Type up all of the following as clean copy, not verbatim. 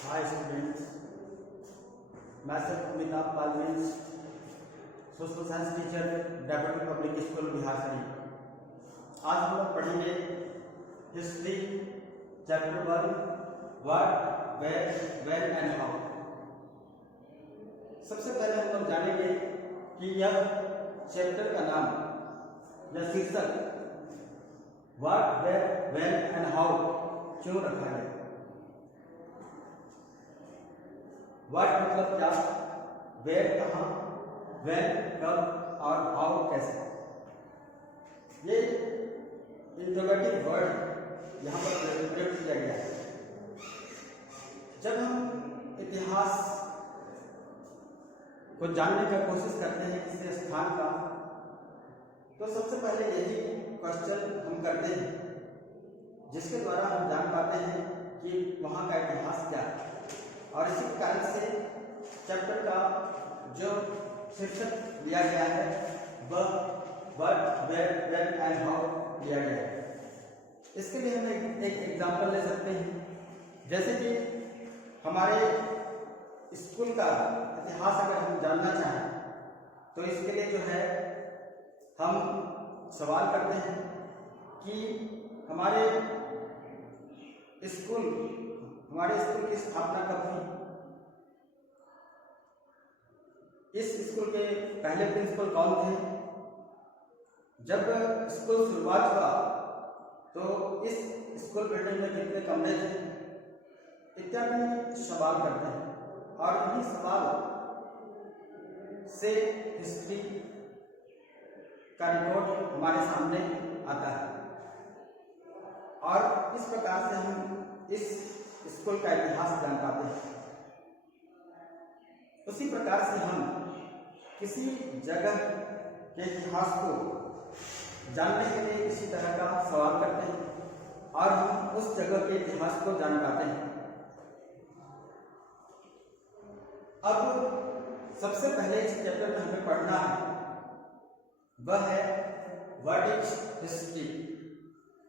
हाय students, मैं sir Amitabh Palven, social science teacher, development public school Bihar Sharif. आज हम लोग पढ़ेंगे history chapter 1 what, where, when and how. सबसे पहले हम लोग जानेंगे कि यह चैप्टर का नाम या शीर्षक what, where, when and how क्यों रखा है। व्हाट मतलब क्या, वेयर कहाँ, व्हेन कब और हाउ कैसे। ये इंट्रोगेटिव वर्ड यहाँ पर प्रयोग किया गया है। जब हम इतिहास को जानने का कोशिश करते हैं किसी स्थान का, तो सबसे पहले यही क्वेश्चन हम करते हैं जिसके द्वारा हम जान पाते हैं कि वहाँ का इतिहास क्या है। और इसी कारण से चैप्टर का जो शीर्षक दिया गया है वह what, where, when and how दिया गया है। इसके लिए हम एक एग्जांपल ले सकते हैं। जैसे कि हमारे स्कूल का इतिहास अगर हम जानना चाहें तो इसके लिए जो है हम सवाल करते हैं कि हमारे स्कूल की स्थापना कब हुई। इस स्कूल के पहले प्रिंसिपल कौन थे, जब स्कूल शुरुआत हुआ तो इस स्कूल बिल्डिंग में कितने कमरे थे, इत्यादि सवाल करते हैं। और इन्हीं सवाल से हिस्ट्री का रिकॉर्ड हमारे सामने आता है और इस प्रकार से हम इस स्कूल का इतिहास जान पाते हैं। उसी प्रकार से हम किसी जगह के इतिहास को जानने के लिए इसी तरह का सवाल करते हैं और हम उस जगह के इतिहास को जान पाते हैं। अब सबसे पहले इस चैप्टर में हमें पढ़ना है वह है व्हाट इज हिस्ट्री।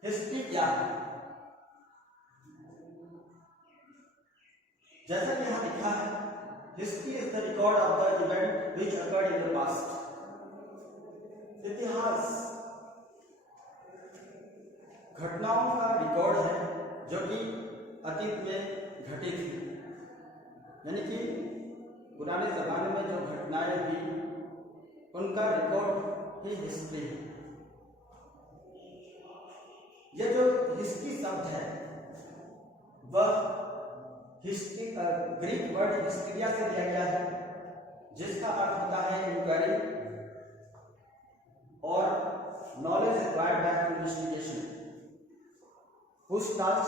हिस्ट्री क्या है। जैसा कि यहाँ लिखा है, history is the record of the event which occurred in the past. इतिहास घटनाओं का रिकॉर्ड है जो कि अतीत में घटित थी, यानी कि पुराने जमाने में जो घटनाएं हुई उनका रिकॉर्ड ही हिस्ट्री है। यह जो हिस्ट्री शब्द है वह हिस्ट्री ग्रीक वर्ड हिस्ट्रिया से लिया गया है, जिसका अर्थ होता है इंक्वायरी और नॉलेज एक्वायर्ड बाय इन्वेस्टिगेशन। पूछताछ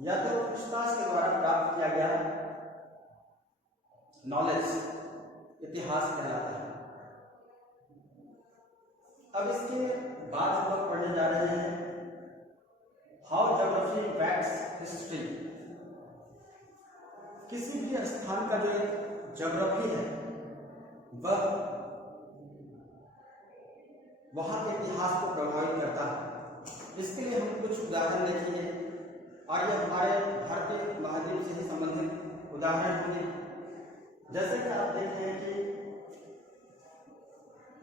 या तो पूछताछ के द्वारा प्राप्त किया गया नॉलेज इतिहास कहलाता है। अब इसके बाद हम लोग पढ़ने जा रहे हैं हाउ ज्योग्राफी इम्पैक्ट्स हिस्ट्री। किसी भी स्थान का जो एक ज्योग्राफी है वह वहां के इतिहास को प्रभावित करता है। इसके लिए हम कुछ उदाहरण देखेंगे और ये हमारे भारतीय महाद्वीप से ही संबंधित उदाहरण होंगे। जैसे कि आप देखते हैं कि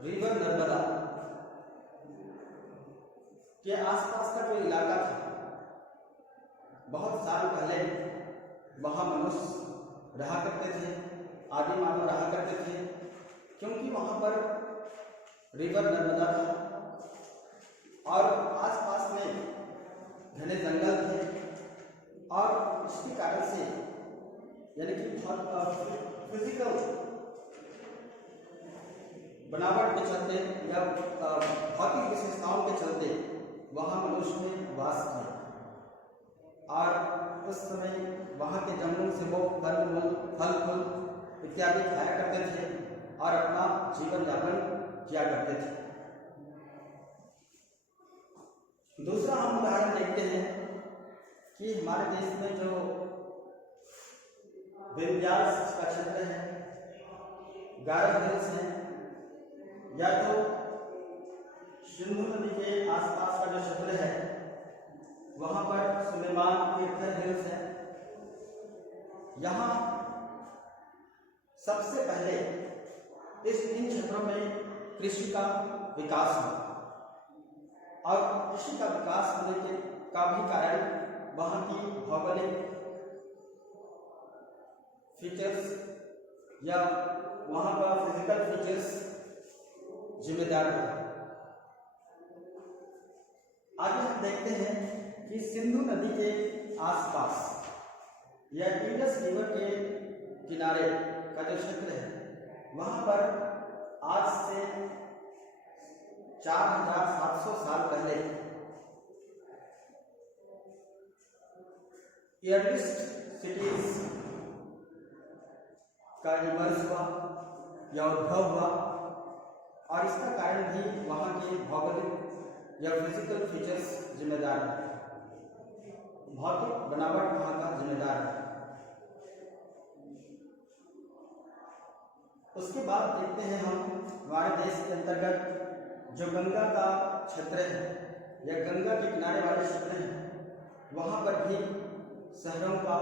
रिवर नर्मदा के आसपास का जो इलाका था, बहुत साल पहले वहाँ मनुष्य रहा करते थे, आदि मानव रहा करते थे, क्योंकि वहाँ पर रिवर नर्मदा था और आसपास में घने जंगल थे और इसके कारण से यानी कि फिजिकल बनावट के चलते या भौतिक विशेषताओं के चलते वहाँ मनुष्य ने वास किया और उस समय वहाँ के जंगलों से वो फल फूल इत्यादि खाया करते थे और अपना जीवन यापन किया करते थे। दूसरा हम उदाहरण देखते हैं कि हमारे देश में जो विंध्याचल का क्षेत्र है, गारो हिल्स है, या तो सिंधु नदी के आसपास का जो क्षेत्र है वहाँ पर सुलेमान तीर्थर हिल्स है, यहाँ सबसे पहले इन क्षेत्रों में कृषि का विकास हुआ और कृषि का विकास होने का भी कारण वहाँ की भौगोलिक फीचर्स या वहाँ का फिजिकल फीचर्स जिम्मेदार है। आगे हम देखते हैं कि सिंधु नदी के आसपास या इंडस रिवर के किनारे का जो क्षेत्र है वहाँ पर आज से 4700 साल पहले अर्लिस्ट सिटीज का इमर्ज हुआ या उद्भव हुआ और इसका कारण भी वहाँ के भौगोलिक या फिजिकल फीचर्स जिम्मेदार है। भौतिक बनावट वहाँ का जिम्मेदार है। उसके बाद देखते हैं हम हमारे देश के अंतर्गत जो गंगा का क्षेत्र है या गंगा के किनारे वाले क्षेत्र हैं वहाँ पर भी शहरों का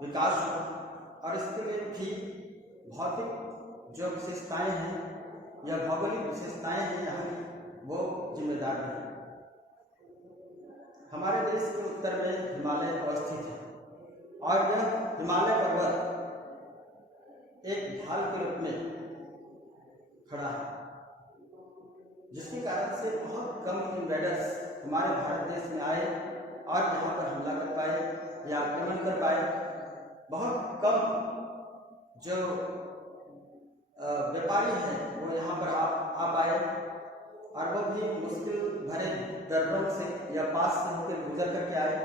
विकास हुआ और इसके लिए भी भौतिक जो विशेषताएं हैं या भौगोलिक विशेषताएं हैं यहाँ की वो जिम्मेदार हैं। हमारे देश के उत्तर में हिमालय अवस्थित है और यह हिमालय पर्वत एक ढाल के रूप में खड़ा है जिसके कारण से बहुत कम इन्वेडर्स हमारे भारत देश में आए और यहाँ पर हमला कर पाए या आक्रमण कर पाए। बहुत कम जो व्यापारी हैं वो यहाँ पर आ पाए और वो भी मुश्किल भरे दर्रों से या पास से होकर गुजर करके आए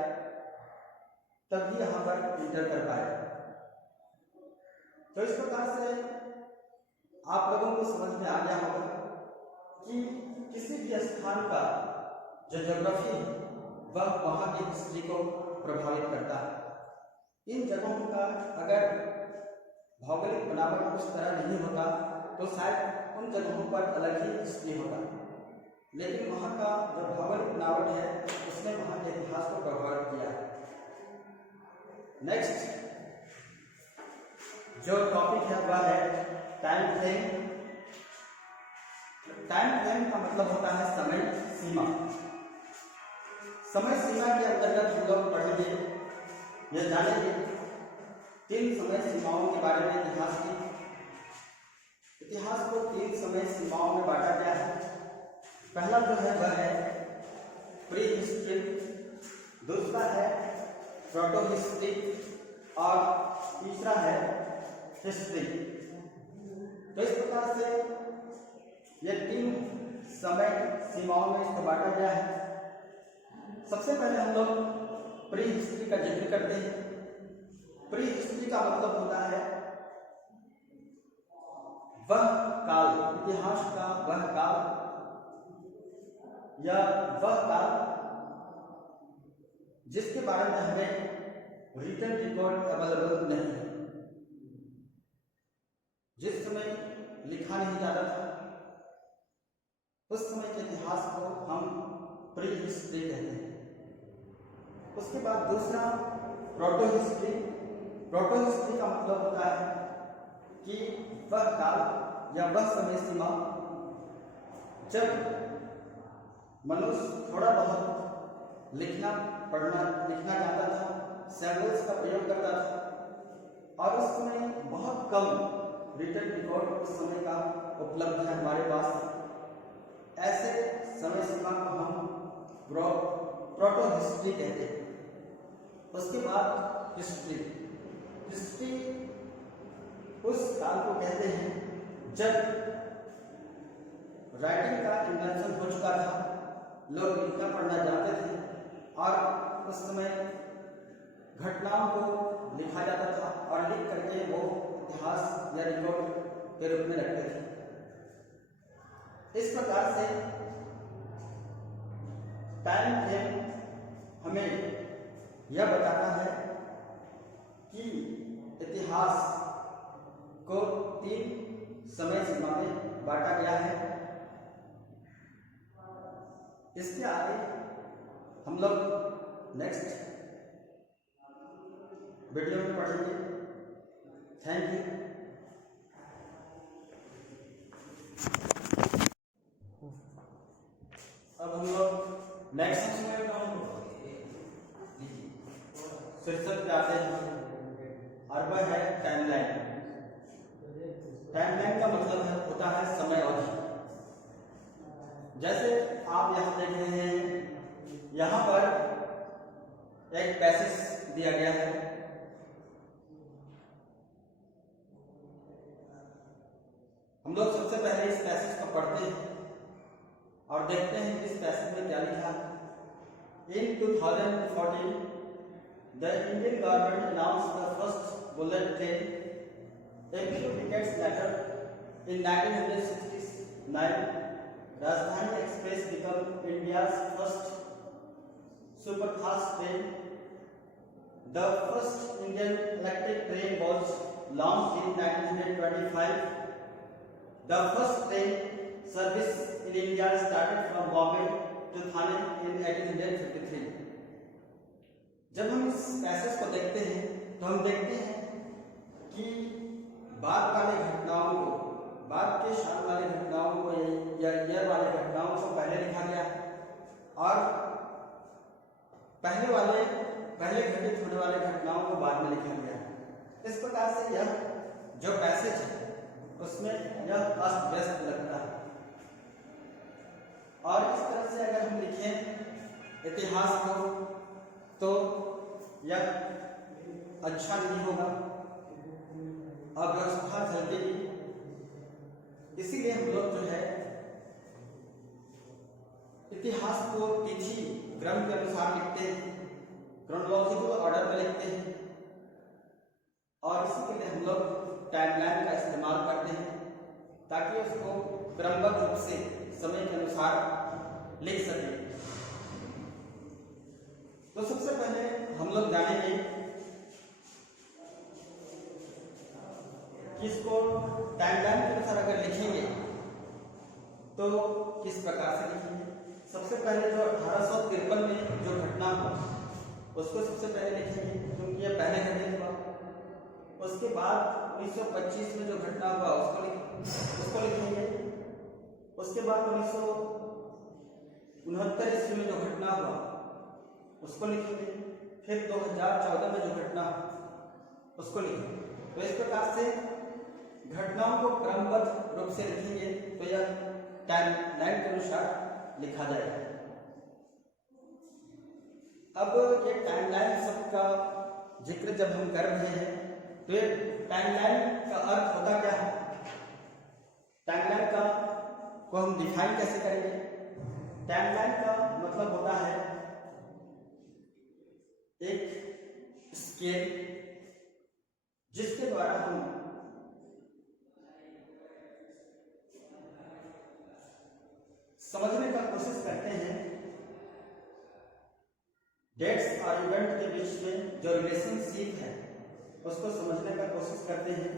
तभी यहाँ पर इंटर कर पाए। तो इस प्रकार से आप लोगों को समझ में आ गया होगा कि किसी भी स्थान का जो ज्योग्राफी है वह वहाँ की हिस्ट्री को प्रभावित करता है। इन जगहों का अगर भौगोलिक बनावट उस तरह नहीं होता तो शायद उन जगहों पर अलग ही हिस्ट्री होता, लेकिन वहाँ का जो भौगोलिक बनावट है उसने वहाँ के इतिहास को प्रभावित किया है। नेक्स्ट जो टॉपिक है वह है टाइम फ्रेम। टाइम फ्रेम का मतलब होता है समय सीमा। समय सीमा के अंतर्गत हम लोग पढ़ेंगे या जानेंगे 3 समय सीमाओं के बारे में। इतिहास को 3 समय सीमाओं में बांटा गया है। पहला जो है वह है प्री हिस्ट्री, दूसरा है प्रोटो हिस्ट्री और तीसरा है हिस्ट्री। तो इस प्रकार से ये 3 समय सीमाओं में इसको बांटा गया है। सबसे पहले हम लोग प्री हिस्ट्री का जिक्र करते हैं। प्री हिस्ट्री का मतलब होता है वह काल, इतिहास का वह काल या वह काल जिसके बारे में हमें रिटन रिकॉर्ड अवेलेबल नहीं है, जिस समय लिखा नहीं जाता था उस समय के इतिहास को हम प्री हिस्ट्री कहते हैं। उसके बाद दूसरा प्रोटो हिस्ट्री। प्रोटो हिस्ट्री का मतलब होता है कि वह काल या वह समय सीमा जब मनुष्य थोड़ा बहुत लिखना जानता था, सैंपल्स का प्रयोग करता था और उस समय बहुत कम रिटन रिकॉर्ड उस समय का उपलब्ध है हमारे पास। ऐसे समय सीमा को हम प्रोटो हिस्ट्री कहते हैं। उसके बाद हिस्ट्री उस काल को कहते हैं जब राइटिंग का इन्वेंशन हो चुका था, लोग लिखना पढ़ना जानते थे और उस समय घटनाओं को लिखा जाता था और लिख करके वो इतिहास या रिकॉर्ड के रूप में रखते थे। इस प्रकार से टाइम फ्रेम हमें यह बताता है कि इतिहास को 3 समय सीमा में बांटा गया है। इसके आगे हम लोग नेक्स्ट वीडियो में पढ़ेंगे थैंक यू। अब हम लोग नेक्स्ट शीर्षक पे आते हैं और वह है टाइमलाइन। टाइमलाइन का मतलब होता है समय अवधि। जैसे आप यहाँ देख रहे हैं, यहाँ पर एक पैसेज दिया गया है। हम लोग सबसे पहले इस पैसेज को पढ़ते हैं और देखते हैं कि इस पैसेज में क्या लिखा है। In 2014, the Indian government announced the first bullet train. A few decades later, in 1969, Rajdhani Express became India's first superfast train. The first Indian electric train was launched in 1925. The first train service in India started from Bombay to Thane in 1853. जब हम इस passage को देखते हैं तो हम देखते हैं कि बाद वाले घटनाओं को, बाद के साल वाले घटनाओं को या ईयर वाले घटनाओं को पहले लिखा गया और पहले घटित होने वाले घटनाओं को बाद में लिखा गया। इस प्रकार से यह जो पैसेज है उसमें यह अस्त व्यस्त लगता है। और इस तरह से अगर हम लिखें इतिहास को तो यह अच्छा नहीं होगा, अव्यवस्था झलकेगी। इसीलिए हम लोग जो है इतिहास को तिथि क्रम के अनुसार लिखते हैं, क्रोनोलॉजिकल ऑर्डर में लिखते हैं और इसी के लिए हम लोग टाइमलाइन का इस्तेमाल करते हैं ताकि उसको क्रमबद्ध रूप से समय के अनुसार लिख सकें। तो सबसे पहले हम लोग जानेंगे कि इसको टाइमलाइन के अनुसार अगर लिखेंगे तो किस प्रकार से लिखेंगे। सबसे पहले जो 1853 में जो घटना हुआ उसको सबसे पहले लिखेंगे क्योंकि यह पहले घटित हुआ। उसके बाद 1925 में जो घटना हुआ उसको लिखेंगे। उसके बाद 1969 ईस्वी में जो घटना हुआ उसको लिखेंगे। फिर 2014 में जो घटना उसको लिखेंगे। तो इस प्रकार से घटनाओं को क्रमबद्ध रूप से लिखेंगे तो यह टाइमलाइन के अनुसार लिखा जाएगा। अब ये टाइमलाइन शब्द का जिक्र जब हम कर रहे हैं तो ये टाइमलाइन का अर्थ होता क्या है, टाइमलाइन का को हम डिफाइन कैसे करेंगे। टाइमलाइन का मतलब होता है एक स्केल जिसके द्वारा हम समझने का कोशिश करते हैं डेट्स और इवेंट के बीच में जो रिलेशनशिप है उसको समझने का कोशिश करते हैं।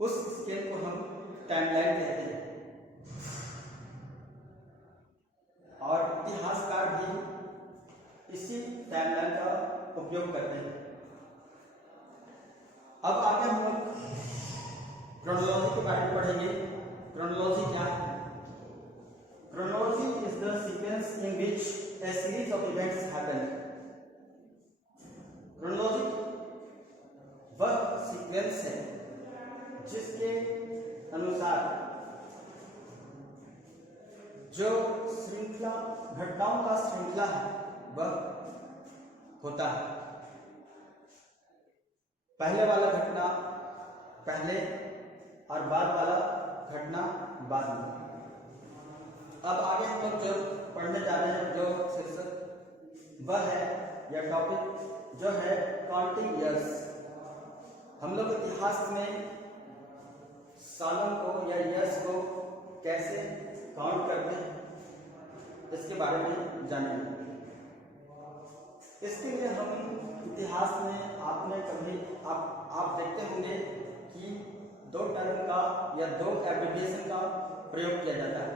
उस स्केल को हम टाइमलाइन कहते हैं और इतिहासकार भी इसी टाइमलाइन का उपयोग करते हैं। अब आगे हम लोग क्रोनोलॉजी के बारे में पढ़ेंगे। क्रोनोलॉजी क्या है? Chronology is the sequence in which a series of events happen. Chronology वह सीक्वेंस है जिसके अनुसार जो श्रृंखला घटनाओं का श्रृंखला है वह होता है। पहले वाला घटना पहले और बाद वाला घटना बाद में। अब आगे हम लोग जो पढ़ने जा रहे हैं जो शीर्षक वह है या टॉपिक जो है काउंटिंग ईयर्स। हम लोग इतिहास में सालों को या ईयर्स को कैसे काउंट करते हैं इसके बारे में जानेंगे। इसके लिए हम इतिहास में आपने कभी आप देखते होंगे कि दो टर्म का या दो एब्रिविएशन का प्रयोग किया जाता है।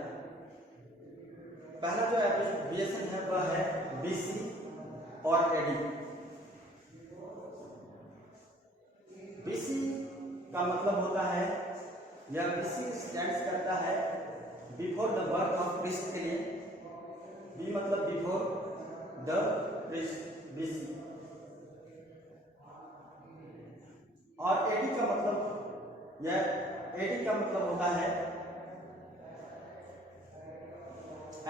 पहला जो एब्रिविएशन है वह है बीसी और एडी। बीसी का मतलब होता है, यह बीसी स्टैंड्स करता है before the birth of Christ के लिए। बी मतलब बिफोर द क्रिस्ट, बीसी। और एडी का मतलब, यह एडी का मतलब होता है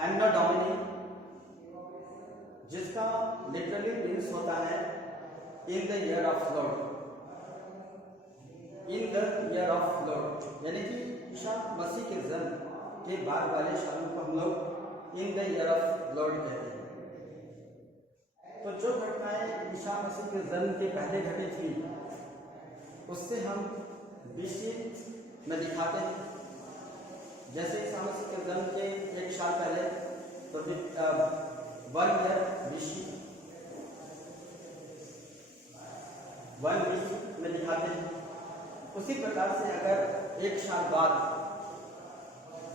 एन्नो डोमिनी, जिसका लिटरली मीन्स होता है in the year of lord, in the year of lord, यानी कि ईसा मसीह के जन्म के बाद वाले सालों को हम लोग इन द ईयर ऑफ लॉर्ड कहते हैं। तो जो घटनाएं ईसा मसीह के जन्म के पहले घटित हुई उससे हम बीसी में दिखाते हैं। जैसे ईसा मसीह के जन्म के 1 साल पहले तो 1 ईयर बीसी, 1 बीसी में दिखाते हैं। उसी प्रकार से अगर 1 साल बाद,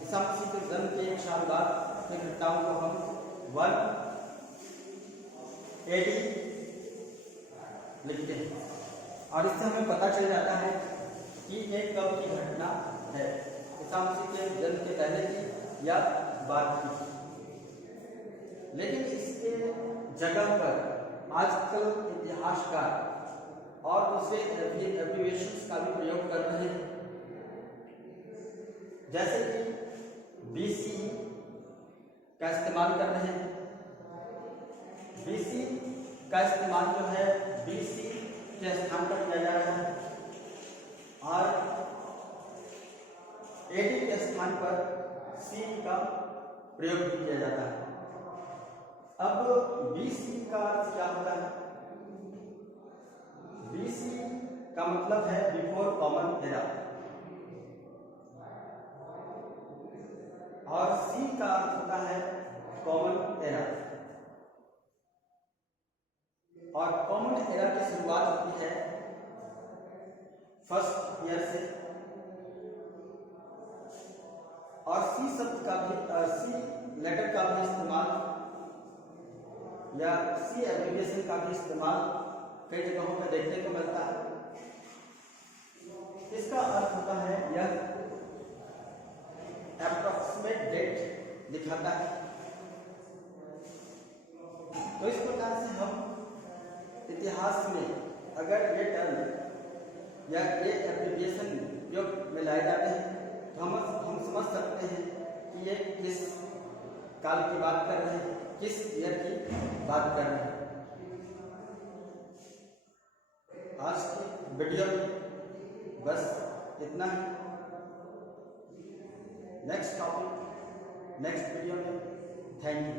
ईसा मसीह के जन्म के 1 साल बाद की घटनाओं को हम 1 एडी लिखते हैं, और इससे हमें पता चल जाता है कि ये कब की घटना है, ईसा मसीह के जन्म के पहले की या बाद की। लेकिन इसके जगह पर आजकल इतिहासकार और दूसरे एब्रिविएशंस का भी प्रयोग कर रहे हैं, जैसे कि बीसी का इस्तेमाल कर रहे हैं। बीसी का इस्तेमाल जो है बीसी के स्थान पर किया जा रहा है, और एडी के स्थान पर सी का प्रयोग भी किया जाता है। अब बीसी का अर्थ क्या होता है? बीसी का मतलब है बिफोर कॉमन एरा, और सी का अर्थ होता है कॉमन एरा। और कॉमन एरा की शुरुआत होती है फर्स्ट ईयर से, और सी शब्द का भी, सी लेटर का भी इस्तेमाल या सी एब्रिविएशन का भी इस्तेमाल कई जगहों पर देखने को मिलता है। इसका अर्थ होता है यह अप्रॉक्सीमेट डेट दिखाता है। तो इस प्रकार से हम इतिहास में अगर ये टर्म या ये एब्रिविएशन उपयोग में लाए जाते हैं तो हम समझ सकते हैं कि ये किस काल की बात कर रहे हैं, किस ईयर की बात कर रहे हैं। आज की वीडियो में बस इतना ही। नेक्स्ट टॉपिक नेक्स्ट वीडियो में। Thank you.